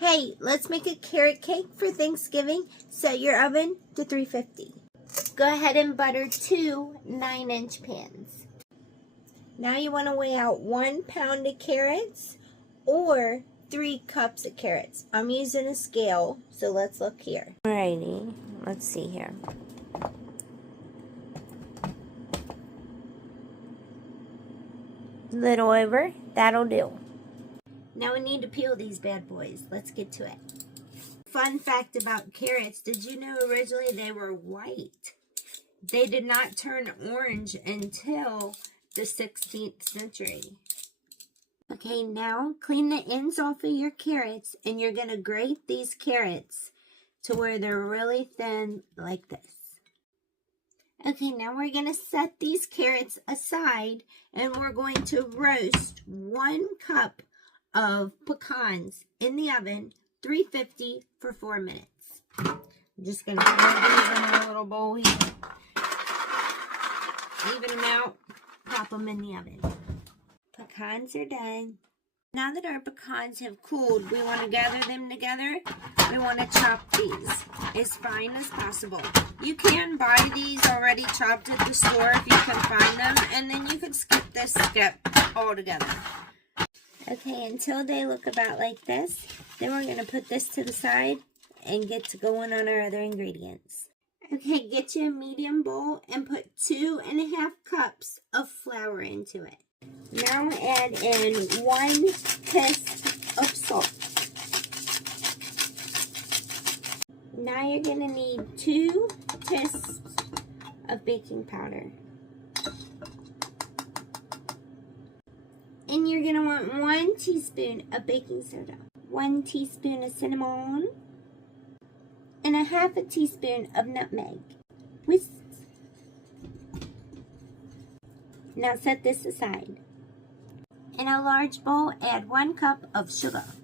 Hey, let's make a carrot cake for Thanksgiving. Set your oven to 350. Go ahead and butter 2 9-inch pans. Now you want to weigh out 1 pound of carrots or 3 cups of carrots. I'm using a scale, so let's look here. Alrighty, let's see here. Little over, that'll do. Now we need to peel these bad boys. Let's get to it. Fun fact about carrots, did you know originally they were white? They did not turn orange until the 16th century. Okay, now clean the ends off of your carrots, and you're going to grate these carrots to where they're really thin like this. Okay, now we're going to set these carrots aside, and we're going to roast 1 cup of pecans in the oven, 350 for 4 minutes. I'm just going to throw these in a little bowl here. Even them out, pop them in the oven. Pecans are done. Now that our pecans have cooled, we want to gather them together. We want to chop these as fine as possible. You can buy these already chopped at the store if you can find them, and then you could skip this step altogether. Okay, until they look about like this, then we're going to put this to the side and get to going on our other ingredients. Okay, get you a medium bowl and put 2½ cups of flour into it. Now add in 1 teaspoon of salt. Now you're going to need 2 teaspoons of baking powder. And you're going to want 1 teaspoon of baking soda, 1 teaspoon of cinnamon, and 1/2 teaspoon of nutmeg. Whisk. Now set this aside. In a large bowl, add 1 cup of sugar.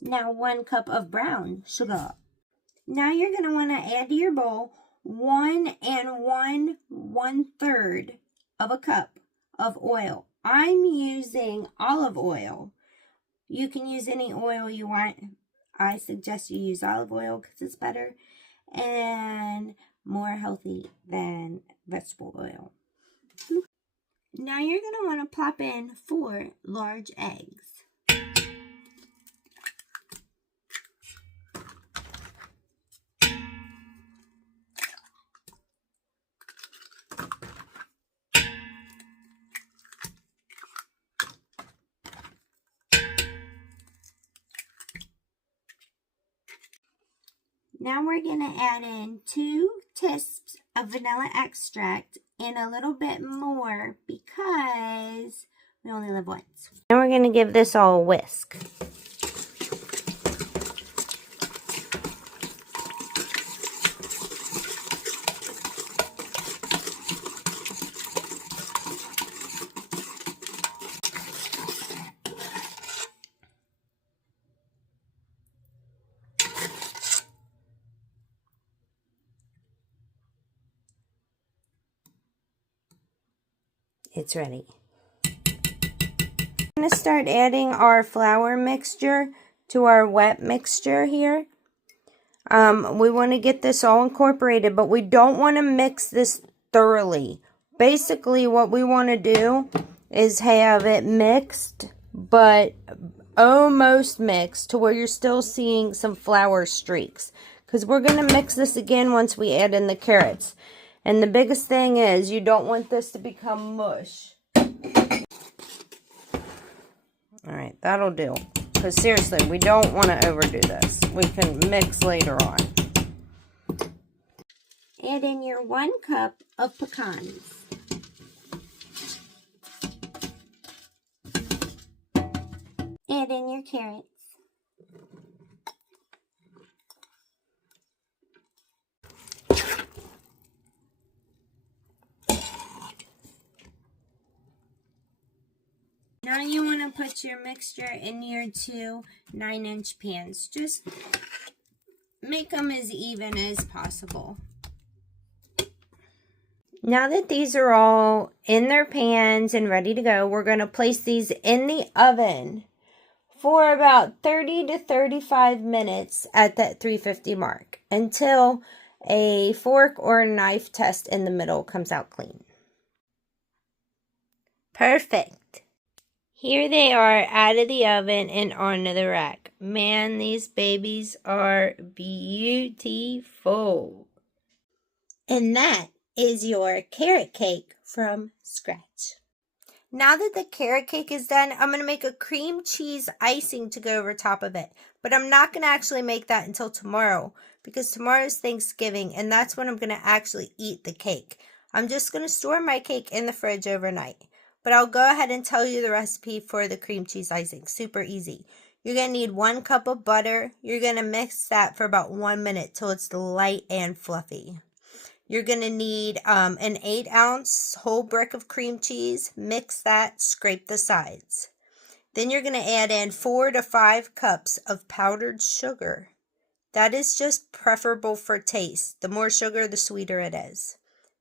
Now 1 cup of brown sugar. Now you're going to want to add to your bowl 1 1/3 of a cup of oil. I'm using olive oil. You can use any oil you want. I suggest you use olive oil because it's better and more healthy than vegetable oil. Now you're going to want to pop in 4 large eggs. Now we're going to add in 2 teaspoons of vanilla extract and a little bit more because we only live once. Now we're going to give this all a whisk. It's ready. I'm going to start adding our flour mixture to our wet mixture here. We want to get this all incorporated, but we don't want to mix this thoroughly. Basically, what we want to do is have it mixed, but almost mixed to where you're still seeing some flour streaks. Because we're going to mix this again once we add in the carrots. And the biggest thing is you don't want this to become mush. Alright, that'll do. Because seriously, we don't want to overdo this. We can mix later on. Add in your 1 cup of pecans. Add in your carrots. Now you want to put your mixture in your 2 9-inch pans. Just make them as even as possible. Now that these are all in their pans and ready to go, we're going to place these in the oven for about 30 to 35 minutes at that 350 mark until a fork or a knife test in the middle comes out clean. Perfect. Here they are out of the oven and onto the rack. Man, these babies are beautiful. And that is your carrot cake from scratch. Now that the carrot cake is done, I'm going to make a cream cheese icing to go over top of it. But I'm not going to actually make that until tomorrow because tomorrow's Thanksgiving and that's when I'm going to actually eat the cake. I'm just going to store my cake in the fridge overnight. But I'll go ahead and tell you the recipe for the cream cheese icing. Super easy. You're going to need 1 cup of butter. You're going to mix that for about 1 minute till it's light and fluffy. You're going to need an 8-ounce whole brick of cream cheese. Mix that, scrape the sides. Then you're going to add in 4 to 5 cups of powdered sugar. That is just preferable for taste. The more sugar, the sweeter it is.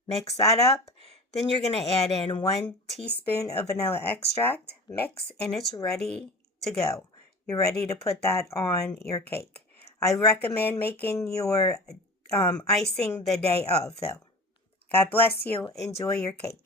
Mix that up. Then you're going to add in 1 teaspoon of vanilla extract. Mix, and it's ready to go. You're ready to put that on your cake. I recommend making your icing the day of, though. God bless you. Enjoy your cake.